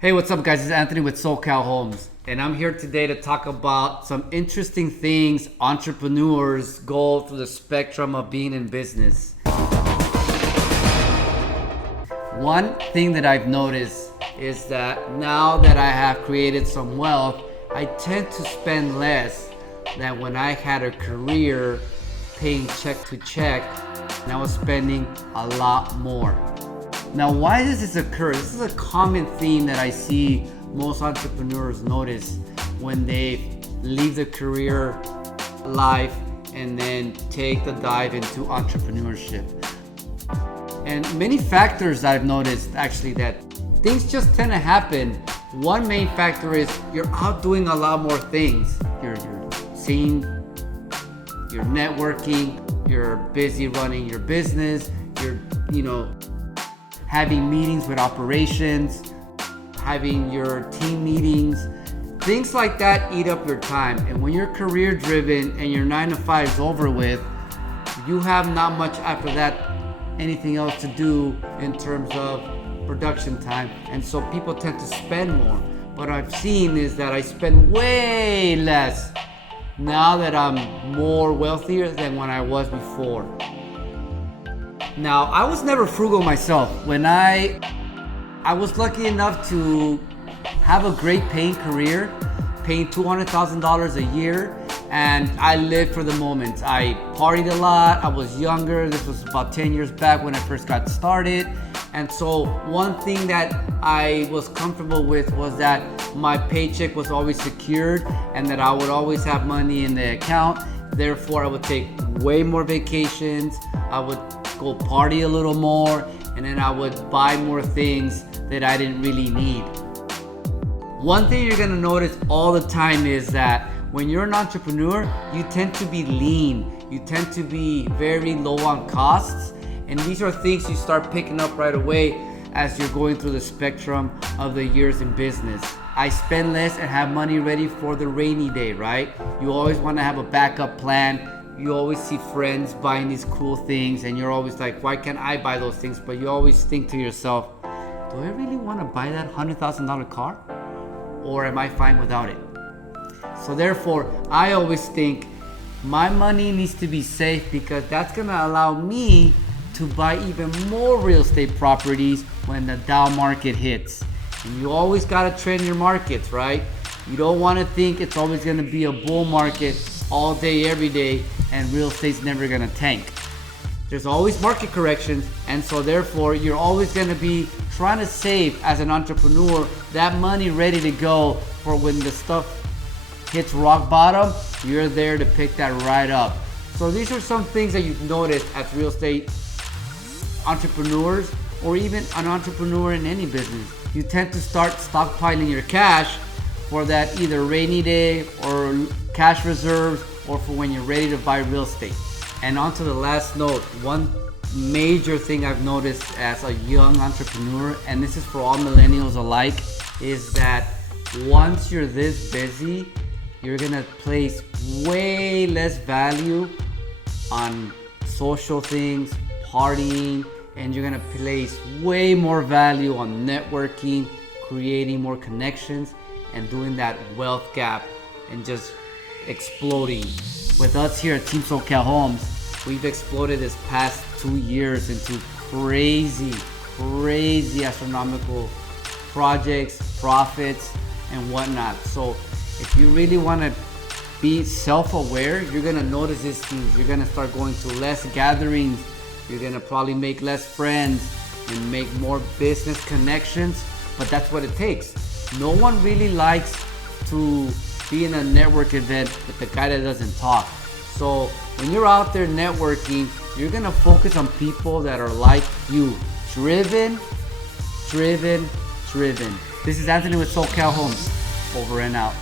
Hey, what's up guys? It's Anthony with SoCal Homes, and I'm here today to talk about some interesting things entrepreneurs go through the spectrum of being in business. One thing that I've noticed is that now that I have created some wealth, I tend to spend less than when I had a career paying check to check, and I was spending a lot more. Now, why does this occur? This is a common theme that I see most entrepreneurs notice when they leave the career life and then take the dive into entrepreneurship. And many factors I've noticed actually that things just tend to happen. One main factor is you're out doing a lot more things. You're seeing, you're networking, you're busy running your business, you're having meetings with operations, having your team meetings, things like that eat up your time. And when you're career driven and your 9 to 5 is over with, you have not much after that, anything else to do in terms of production time. And so people tend to spend more. What I've seen is that I spend way less now that I'm more wealthier than when I was before. Now, I was never frugal myself. When I was lucky enough to have a great paying career, paying $200,000 a year, and I lived for the moment. I partied a lot, I was younger. This was about 10 years back when I first got started. And so one thing that I was comfortable with was that my paycheck was always secured and that I would always have money in the account. Therefore, I would take way more vacations. I would go party a little more, and then I would buy more things that I didn't really need. One thing you're gonna notice all the time is that when you're an entrepreneur, you tend to be lean. You tend to be very low on costs, and these are things you start picking up right away as you're going through the spectrum of the years in business. I spend less and have money ready for the rainy day, right? You always wanna have a backup plan. You always see friends buying these cool things and you're always like, why can't I buy those things? But you always think to yourself, do I really want to buy that $100,000 car? Or am I fine without it? So therefore, I always think my money needs to be safe because that's going to allow me to buy even more real estate properties when the down market hits. And you always got to trend your markets, right? You don't want to think it's always going to be a bull market all day, every day, and real estate's never gonna tank. There's always market corrections, and so therefore you're always gonna be trying to save as an entrepreneur that money ready to go for when the stuff hits rock bottom, you're there to pick that right up. So these are some things that you've noticed as real estate entrepreneurs, or even an entrepreneur in any business. You tend to start stockpiling your cash for that either rainy day or cash reserves, or for when you're ready to buy real estate. And on to the last note, one major thing I've noticed as a young entrepreneur, and this is for all millennials alike, is that once you're this busy, you're gonna place way less value on social things, partying, and you're gonna place way more value on networking, creating more connections, and doing that wealth gap and just exploding. With us here at Team SoCal Homes, we've exploded this past 2 years into crazy astronomical projects, profits, and whatnot. So if you really want to be self-aware, you're going to notice these things. You're going to start going to less gatherings. You're going to probably make less friends and make more business connections, but that's what it takes. No one really likes to be in a network event with the guy that doesn't talk. So when you're out there networking, you're gonna focus on people that are like you, driven. This is Anthony with SoCal Homes, over and out.